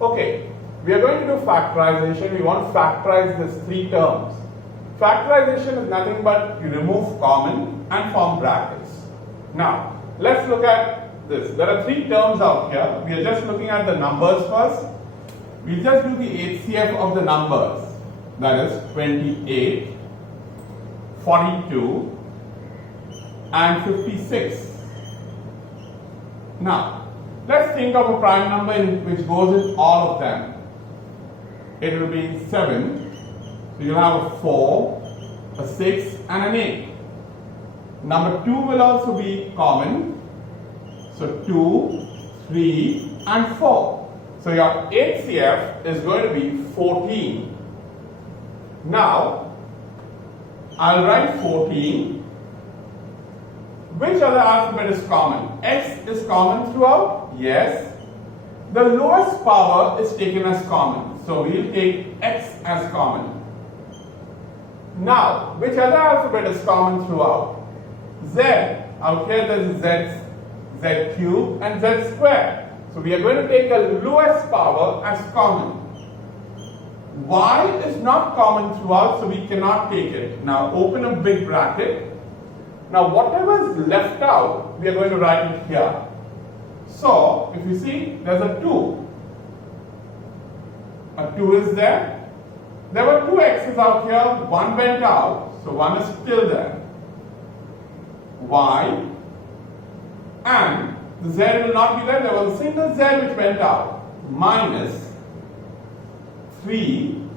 Okay, we are going to do factorization. We want to factorize these three terms. Factorization is nothing but you remove common and form brackets. Now, let's look at this. There are three terms out here. We are just looking at the numbers first. We'll just do the HCF of the numbers. That is 28, 42, and 56. Now, let's think of a prime number which goes in all of them. It will be 7. So you'll have a 4, a 6, and an 8. Number 2 will also be common. So 2, 3, and 4. So your HCF is going to be 14. Now, I'll write 14. Which other alphabet is common? X is common throughout? Yes. The lowest power is taken as common. So we'll take X as common. Now, which other alphabet is common throughout? Z. Out here there is Z, Z cube and Z square. So we are going to take the lowest power as common. Y is not common throughout, so we cannot take it. Now open a big bracket. Now whatever is left out, we are going to write it here. So if you see, there's a 2. A 2 is there. There were 2 x's out here, 1 went out, so 1 is still there. Y, and the z will not be there, there was a single z which went out, minus 3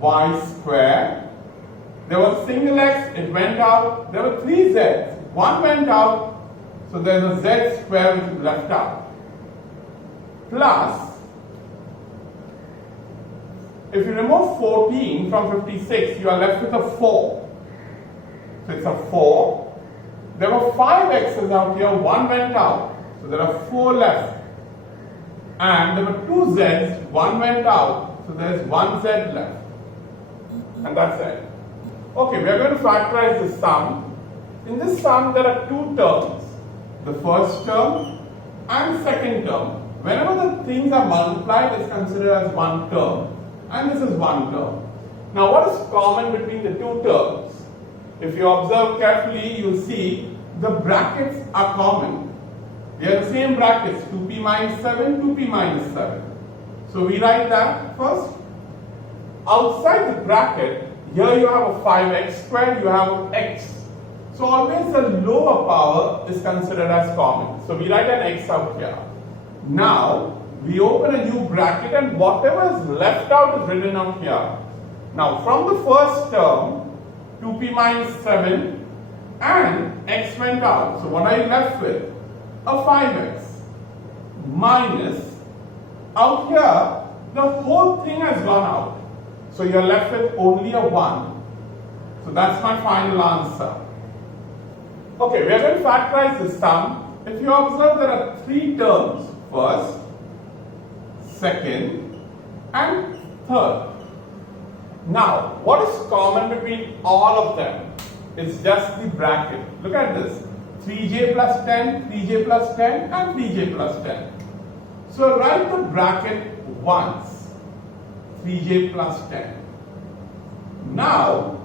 y square. There was a single x, it went out, there were 3 z's, 1 went out, so there's a z square which is left out, plus, if you remove 14 from 56, you are left with a 4. So it's a 4. There were 5 x's out here, 1 went out. So there are 4 left. And there were 2 z's, 1 went out. So there's 1 z left. And that's it. Okay, we are going to factorize this sum. In this sum, there are 2 terms. The first term and second term. Whenever the things are multiplied, it's considered as one term. And this is one term. Now what is common between the 2 terms? If you observe carefully, you'll see the brackets are common. They are the same brackets, 2p minus 7, 2p minus 7. So we write that first. Outside the bracket, here you have a 5x squared, you have x. So always the lower power is considered as common. So we write an x out here. Now, we open a new bracket and whatever is left out is written out here. Now from the first term, 2p minus 7 and x went out. So what are you left with? A 5x minus, out here the whole thing has gone out. So you're left with only a 1. So that's my final answer. Okay, we are going to factorize this sum. If you observe, there are 3 terms. First, second, and third. Now, what is common between all of them? It's just the bracket. Look at this. 3j plus 10, 3j plus 10, and 3j plus 10. So write the bracket once. 3j plus 10. Now,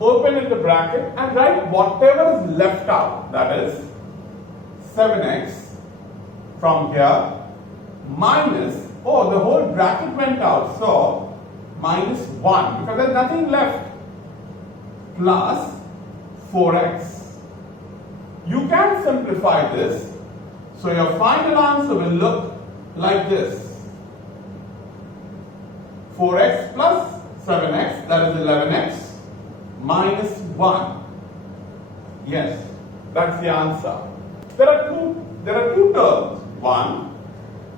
open in the bracket and write whatever is left out. That is 7x from here minus, oh, the whole bracket went out, so minus 1 because there's nothing left, plus 4x. You can simplify this, so your final answer will look like this. 4x plus 7x, that is 11x, minus 1. Yes, that's the answer. There are two terms, 1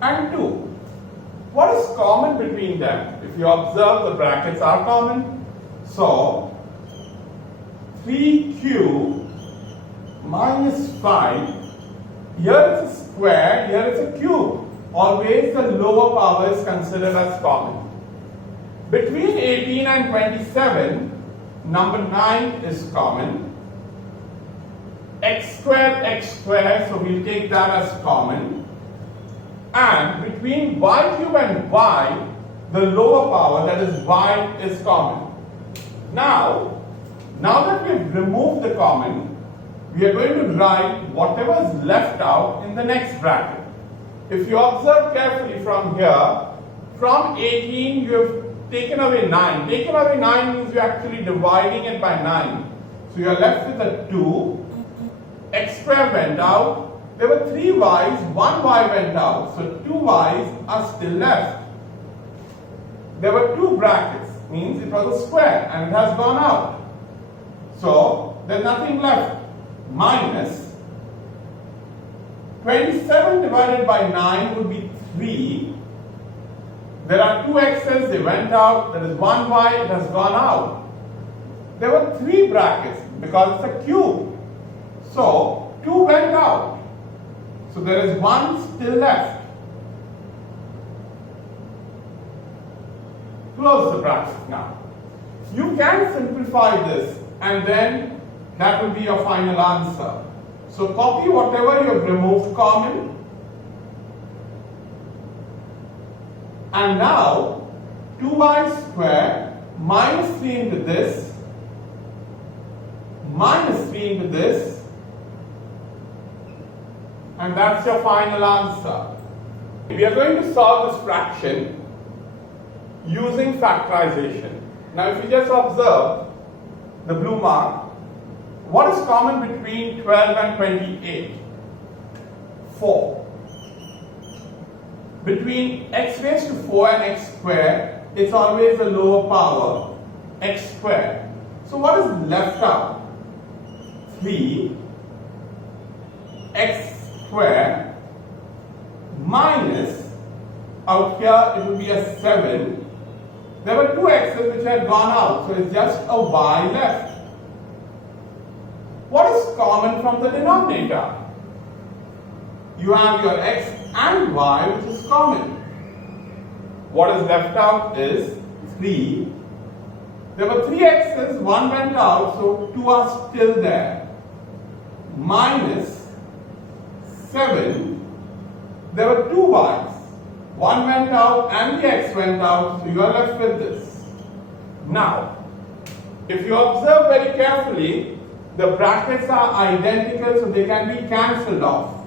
and 2. What is common between them? If you observe, the brackets are common. So 3q minus 5, here it's a square, here it's a cube. Always the lower power is considered as common. Between 18 and 27, number 9 is common. X squared, so we'll take that as common. And between y cube and y, the lower power, that is y, is common. Now that we've removed the common, we are going to write whatever is left out in the next bracket. If you observe carefully from here, from 18 you have taken away 9. Taken away 9 means you're actually dividing it by 9. So you're left with a 2. X square went out. There were 3 y's, 1 y went out. So 2 y's are still left. There were 2 brackets, means it was a square and it has gone out. So there's nothing left. Minus 27 divided by 9 would be 3. There are 2 x's, they went out. There is 1 y, it has gone out. There were 3 brackets because it's a cube. So 2 went out. So there is 1 still left. Close the bracket now. You can simplify this and then that will be your final answer. So copy whatever you have removed common. And now 2y square minus 3 into this, minus 3 into this, and that's your final answer. We are going to solve this fraction using factorization. Now if you just observe the blue mark, what is common between 12 and 28? 4. Between x raised to 4 and x squared, it's always a lower power, x squared. So what is left out? 3 x squared minus, out here it will be a 7. There were 2 x's which had gone out, so it's just a y left. What is common from the denominator? You have your x and y, which is common. What is left out is 3. There were 3 x's, 1 went out, so 2 are still there. Minus 7. There were 2 y's. 1 went out and the x went out, so you are left with this. Now, if you observe very carefully, the brackets are identical, so they can be cancelled off.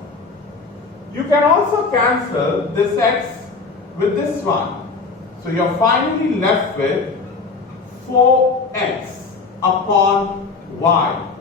You can also cancel this x with this one. So you're finally left with 4x upon y.